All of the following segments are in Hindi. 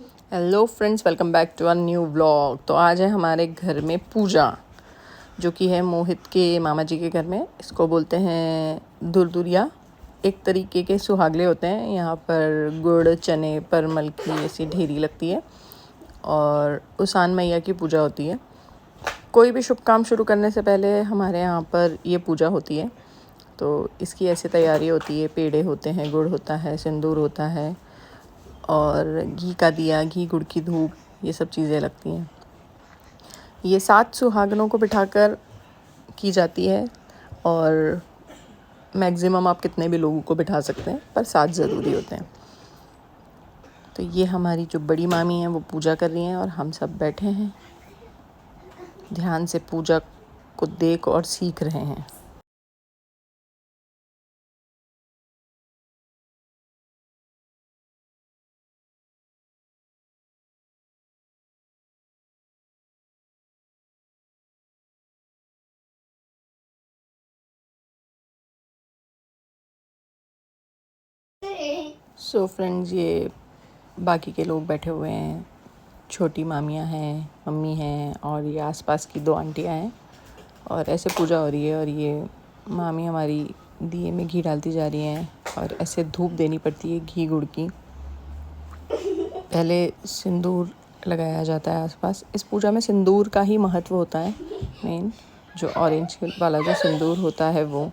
Hello friends, welcome back to a new vlog. तो आज है हमारे घर में पूजा, जो कि है मोहित के मामा जी के घर में। इसको बोलते हैं दुरदुरिया। एक तरीके के सुहागले होते हैं। यहाँ पर गुड़, चने, परमल की ऐसी ढेरी लगती है और उसान मैया की पूजा होती है। कोई भी शुभ काम शुरू करने से पहले हमारे यहाँ पर ये पूजा होती है। तो इसकी ऐसी तैयारी होती है। पेड़े होते हैं, गुड़ होता है, सिंदूर होता है और घी का दिया, घी गुड़ की धूप, ये सब चीज़ें लगती हैं। ये 7 सुहागनों को बिठाकर की जाती है और मैक्सिमम आप कितने भी लोगों को बिठा सकते हैं, पर 7 ज़रूरी होते हैं। तो ये हमारी जो बड़ी मामी हैं वो पूजा कर रही हैं और हम सब बैठे हैं, ध्यान से पूजा को देख और सीख रहे हैं। सो फ्रेंड्स, ये बाकी के लोग बैठे हुए हैं। छोटी मामियाँ हैं, मम्मी हैं और ये आसपास की 2 आंटियाँ हैं और ऐसे पूजा हो रही है। और ये मामी हमारी दिए में घी डालती जा रही हैं और ऐसे धूप देनी पड़ती है घी गुड़ की। पहले सिंदूर लगाया जाता है आसपास। इस पूजा में सिंदूर का ही महत्व होता है। मेन जो ऑरेंज वाला जो सिंदूर होता है वो।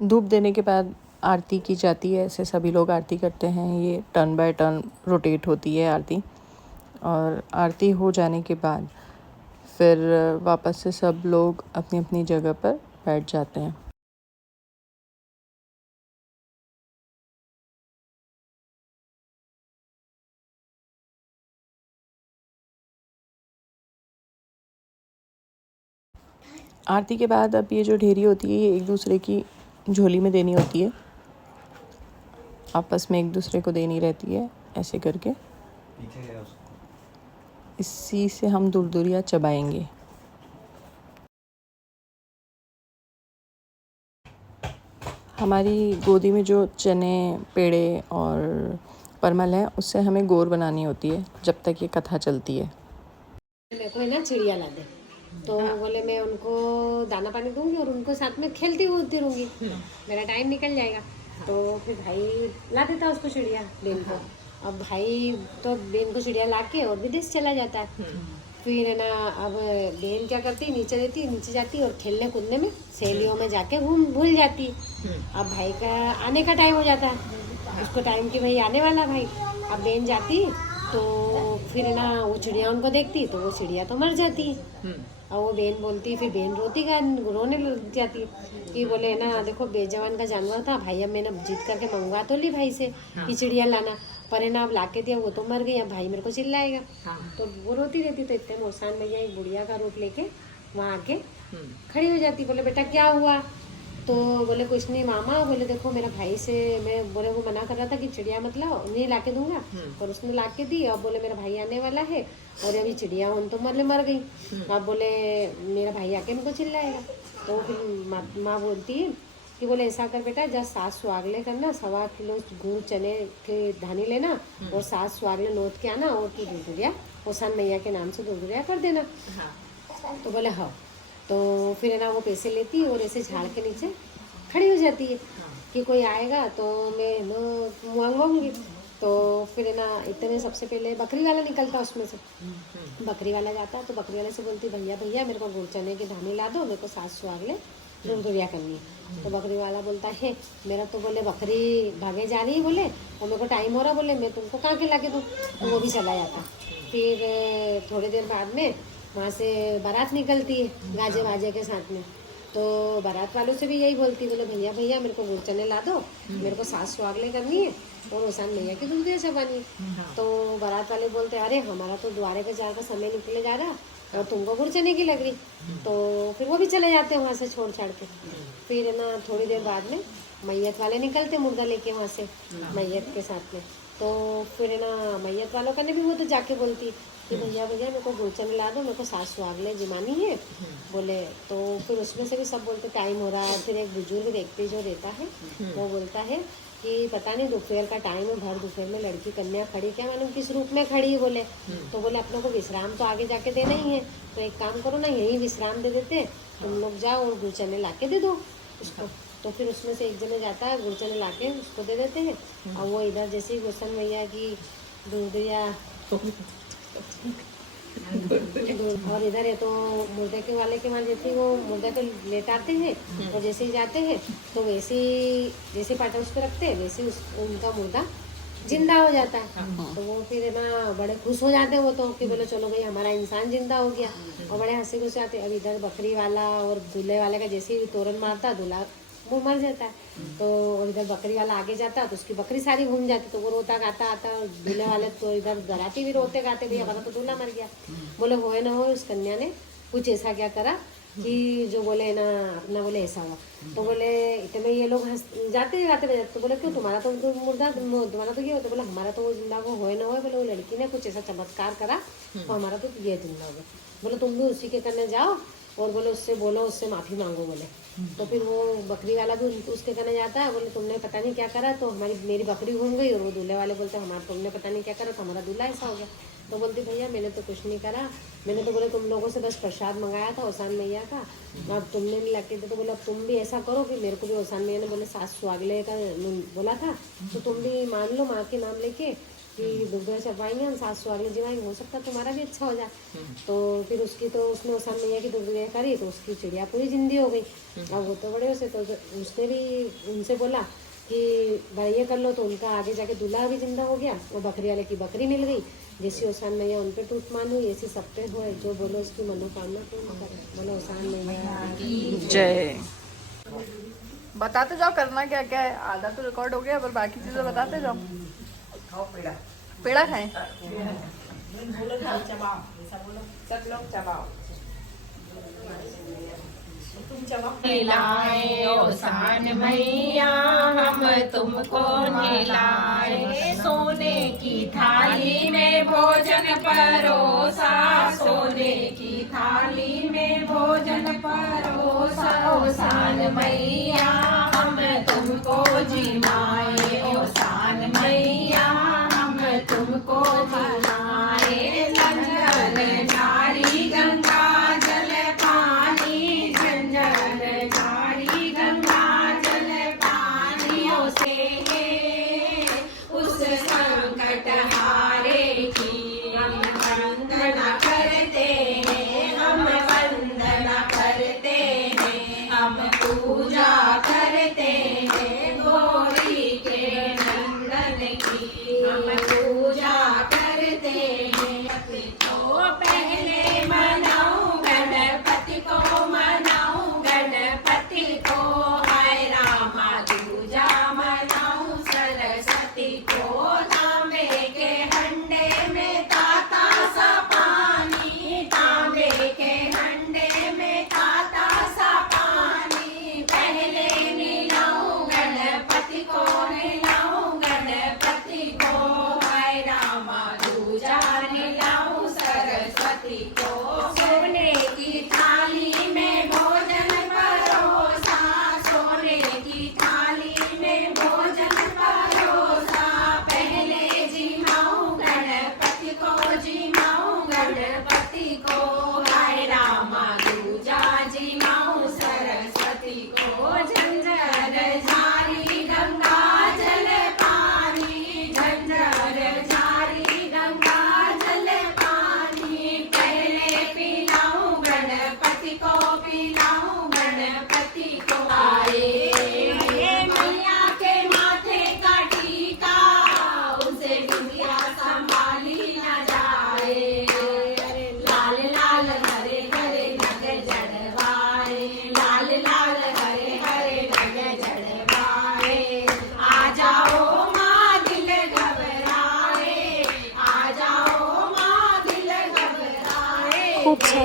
धूप देने के बाद आरती की जाती है। ऐसे सभी लोग आरती करते हैं। ये टर्न बाय टर्न रोटेट होती है आरती। और आरती हो जाने के बाद फिर वापस से सब लोग अपनी अपनी जगह पर बैठ जाते हैं। आरती के बाद अब ये जो ढेरी होती है ये एक दूसरे की झोली में देनी होती है। आपस में एक दूसरे को देनी रहती है ऐसे करके। इसी से हम दुरदुरिया चबाएंगे। हमारी गोदी में जो चने, पेड़े और परमल है उससे हमें गोर बनानी होती है जब तक ये कथा चलती है। मेरे को है ना चिड़िया ला दे, तो बोले मैं उनको दाना पानी दूंगी और उनको साथ में खेलती होती रहूंगी, मेरा टाइम निकल जाएगा। तो फिर भाई ला देता उसको चिड़िया बेन को। अब भाई तो बेन को चिड़िया ला के और विदेश चला जाता है। फिर है ना, अब बेन क्या करती, नीचे रहती, नीचे जाती और खेलने कूदने में सहेलियों में जाके घूम भूल जाती। अब भाई का आने का टाइम हो जाता है, उसको टाइम की भाई आने वाला भाई। अब बेन जाती तो फिर ना वो चिड़िया उनको देखती तो वो चिड़िया तो मर जाती। और वो बेन बोलती, फिर बेन रोती रोने लग जाती कि बोले ना देखो बेजवान का जानवर था भाई, अब मैंने जीत करके मंगवा तो ली भाई से कि चिड़िया लाना, पर है ना अब लाके दिया वो तो मर गई, अब भाई मेरे को चिल्लाएगा। तो वो रोती रहती। तो इतने मौसान मैया एक बुढ़िया का रूप लेके वहाँ आके खड़ी हो जाती। बोले बेटा क्या हुआ? तो बोले कुछ नहीं मामा, बोले देखो मेरा भाई से, मैं बोले वो मना कर रहा था कि चिड़िया मत लाओ, नहीं लाके दूंगा, और उसने लाके दी। अब बोले मेरा भाई आने वाला है और अभी चिड़िया उन तो मर गई। अब बोले मेरा भाई आके मेरे को चिल्लाएगा। तो फिर माँ बोलती है कि बोले ऐसा कर बेटा, जब 7 सुहागले करना, 1.25 किलो गुड़ चने के धानी लेना और 7 सुहागले नोत के आना और तू दुरदुरिया ओसान मैया के नाम से दुरदुरिया कर देना। तो बोले हाँ। तो फिर है ना वो पैसे लेती और ऐसे झाड़ के नीचे खड़ी हो जाती है कि कोई आएगा तो मैं मांगूंगी। तो फिर है ना इतने में सबसे पहले बकरी वाला निकलता उसमें से। बकरी वाला जाता है तो बकरी वाले से बोलती भैया भैया मेरे को गुड़ चने की धानी ला दो, मेरे को 7 सुहागले दुरदुरिया करनी है। तो बकरी वाला बोलता है मेरा तो बोले बकरी भागे जा रही है बोले, और मेरे को टाइम हो रहा बोले, मैं तुमको कहाँ के ला के दूँ। तो वो भी चला जाता। फिर थोड़ी देर बाद में वहाँ से बारात निकलती है गाजे बाजे के साथ में। तो बारात वालों से भी यही बोलती, बोले भैया भैया मेरे को गुड़ चने ला दो, मेरे को 7 सुहागले करनी है और ओसान मैया की दुरदुरिया चबानी है। तो बारात वाले बोलते अरे हमारा तो द्वारे पे जाने का समय निकले जा रहा, और तुमको गुड़ चने की लग रही, तो फिर वो भी चले जाते हैं वहाँ से छोड़ छाड़ के। फिर है ना थोड़ी देर बाद में मैयत वाले निकलते मुर्दा लेके वहाँ से मैयत के साथ में। तो फिर है ना मैयत वालों का ने भी वो तो जाके बोलती कि भैया भैया मेरे को गुड़ चने ला दो, मेरे को सास सुहागले जिमानी है बोले। तो फिर उसमें से भी सब बोलते टाइम हो रहा है। फिर एक बुजुर्ग व्यक्ति जो रहता है वो बोलता है कि पता नहीं दोपहर का टाइम है, भर दोपहर में लड़की कन्या खड़ी, क्या मालूम किस रूप में खड़ी है बोले। तो बोले अपने को विश्राम तो आगे जाके देना ही है, तो एक काम करो ना यही विश्राम दे देते, तुम लोग जाओ और गुड़ चने ला के दे दो उसको। तो फिर उसमें से एक जने जाता है गुड़ चने ला के उसको दे देते हैं। और वो इधर जैसे ही गोसन मैया की दूधिया और इधर है तो मुर्दे के वाले के वहाँ जैसे वो मुर्दे को लेटाते हैं और जैसे ही जाते हैं तो वैसे ही जैसे पाटा उस पर रखते हैं वैसे उनका मुर्दा जिंदा हो जाता है। तो वो फिर है ना बड़े खुश हो जाते हैं वो तो कि बोले चलो भाई हमारा इंसान जिंदा हो गया, और बड़े हंसी खुश आते। अब इधर बकरी वाला और दूल्हे वाले का जैसे ही तोरण मारता दूल्हा वो मर जाता है, तो इधर बकरी वाला आगे जाता तो उसकी बकरी सारी घूम जाती, तो वो रोता गाता आता। दूल्हे वाले तो इधर डराती भी रोते गाते भाई हमारा तो दूल्हा मर गया। बोले होए ना हो उस कन्या ने कुछ ऐसा क्या करा कि जो बोले ना अपना बोले ऐसा हुआ। तो बोले इतने ये लोग जाते गाते तो बोले क्यों तुम्हारा तो मुर्दा तुम्हारा तो ये होता, बोले हमारा तो वो जिंदा वो होए ना हो, बोले वो लड़की ने कुछ ऐसा चमत्कार करा तो हमारा तो ये जिंदा हो गया। बोले तुम भी उसी के करने जाओ और बोले उससे बोलो उससे माफ़ी मांगो बोले। तो फिर वो बकरी वाला भी उसके करने जाता है, बोले तुमने पता नहीं क्या करा तो मेरी बकरी घूम गई। और वो दूल्हे वाले बोलते हमारा तुमने पता नहीं क्या करा तो हमारा दूल्हा ऐसा हो गया। तो बोलती भैया मैंने तो कुछ नहीं करा, मैंने तो बोले तुम लोगों से बस प्रसाद मंगाया था ओसान मैया का, अब तुमने नहीं लगे तो बोले अब तुम भी ऐसा करो कि मेरे को भी ओसान मैया ने बोले सास सुहागले का बोला था, तो तुम भी मान लो माँ के नाम लेके कि दुर्गा चढ़वाएंगे हम सास सुहागले जिवाएंगे, हो सकता है तुम्हारा भी अच्छा हो जाए। तो फिर उसकी तो उसने ओसान मैया की दुर्गा करी तो उसकी चिड़िया पूरी जिंदी हो गई। अब वो तो बड़े उसे तो उसने भी उनसे बोला कि भाई ये कर लो, तो उनका आगे जाके दूल्हा भी जिंदा हो गया और बकरी वाले की बकरी मिल गई। जैसी ओसान मैया उन पे टूट मान हुई ऐसी सब पे हुए, जो बोलो उसकी मनोकामना पूर्ण करे। बोलो ओसान मैया की जय। बताते जाओ करना क्या क्या है, आधा तो रिकॉर्ड हो गया पर बाकी चीजें बताते जाओ। खाओ पेड़ा, पेड़ा खाएं। बोलो चबाओ, सब लोग चबाओ, तुम चबाओ। खिलाए ओसान मैया हम तुमको खिलाए, सोने की थाली में भोजन परोसा, सोने की थाली में भोजन परोसा। ओसान मैया हम तुमको जिमाए, ओसान मैया हम तुमको जिमाए। जंजर नारी गंगा जल पानी, जंजर नारी गंगा जल पानियों से उस संकट हारे की हम वंदना करते हैं, हम वंदना करते हैं, हम पूजा करते हैं। गौरी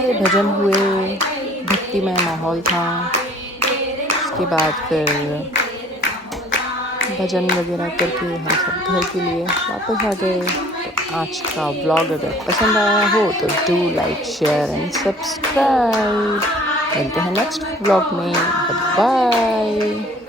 सारे भजन हुए, भक्तिमय माहौल था। उसके बाद फिर भजन वगैरह करके हम सब घर के लिए वापस आ गए। तो आज का व्लॉग अगर पसंद आया हो तो do like, share and subscribe. मिलते हैं नेक्स्ट व्लॉग में। बाय।